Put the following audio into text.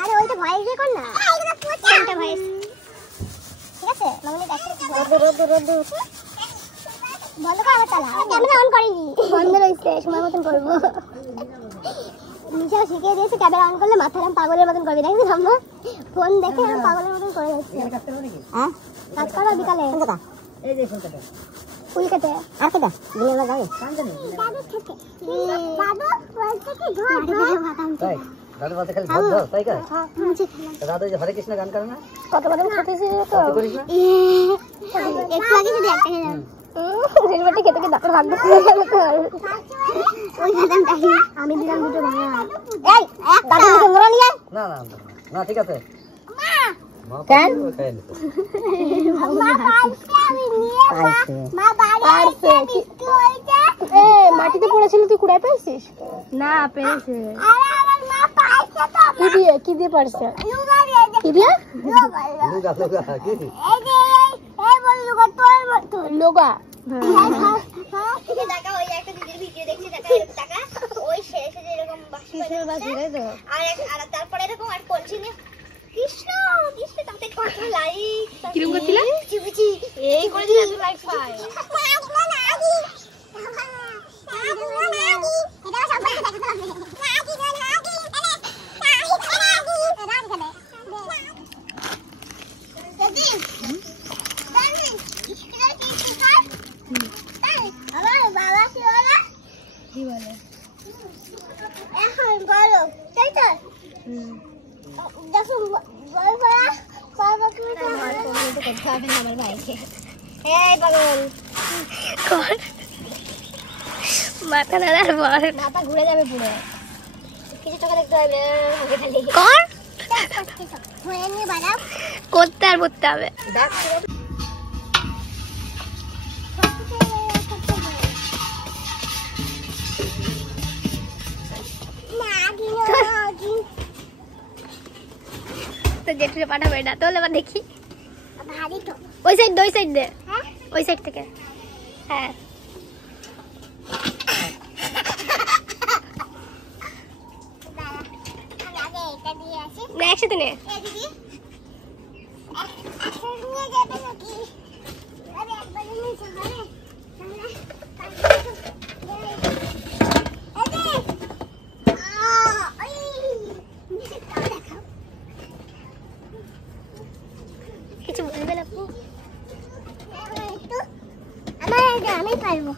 আরে ওইটা ভয়েস দিয়ে কর না, কোনটা ভয়েস? ঠিক আছে মামনি রোদ বন্ধ কর, আবার চালা। ক্যামেরা অন করিনি, বন্ধ রইছে, সময় মতন করবো। নিশাও শিখিয়ে দিয়েছে ক্যামেরা অন করলে মাথার আম পাগলের মতন করবি। দেখছিস আম্মা ফোন দেখে আমি পাগলের মতন করে যাচ্ছি। হ্যাঁ কাজ করো বিকালে। এই যে ফুলকাটা, ফুলকাটা আর কেটা দিলে না যাবে কান্দনি দাদু থেকে দাদু বলতে কি ঘর তাই দাদু বলতে খালি ঘর ঘর তাই কয়। দাদু যে হরে কৃষ্ণ গান করে না, কত বড় ফুটেছে তো করিস না একটু আগে যদি একটা খেয়ে রেলবাটি খেতে খেতে দাঁতের ভাগ দিয়ে গেল তো ওই গাদাম তাই আমি দিলাম দুটো ভাঙা। এই দাদু ঘোরা নিয়ে না না না ঠিক আছে মা কেন মা পাইছে আমি নিয়ে মা বাড়ি আসছে বিট্টু হইছে। এ মাটিতে পড়েছিল তুই কুড়াই পেয়েছিস? না পেয়েছে। আরে আমার মা পাইছে তো কি দিয়ে পারছে? লুগা দিয়ে। কি দিয়ে? লুগা কি এই যে এই বল লুগা তোর মত লুগা। হ্যাঁ টাকা ওই একটা দিদির ভিডিও দেখছি, টাকা এরকম টাকা ওই শেষে যে এরকম বাসির বাসি রে তো আর তারপরে এরকম আর কন্টিনিউ কৃষ্ণ কৃষ্ণ তাতে কত লাইক কিরকম করছিলা চিবুচি এই করে দিলা তো লাইক পাই কি বলে এখন বলো তাই তো যখন বলবা বাবা তুমি তো করতে হবে না আমার ভাইকে। এই পাগল কর মাথা নাড়ার পর মাথা ঘুরে যাবে পুরো, কিছু চোখে দেখতে হবে খালি কর হয়ে নিয়ে বানাও করতে আর করতে হবে। তো জেঠুরে পাঠাবে না তাহলে আবার দেখি ওই সাইড দে ওই সাইড থেকে। হ্যাঁ না একসাথে নে কিছু বলবে না আপু? আমি পারবো।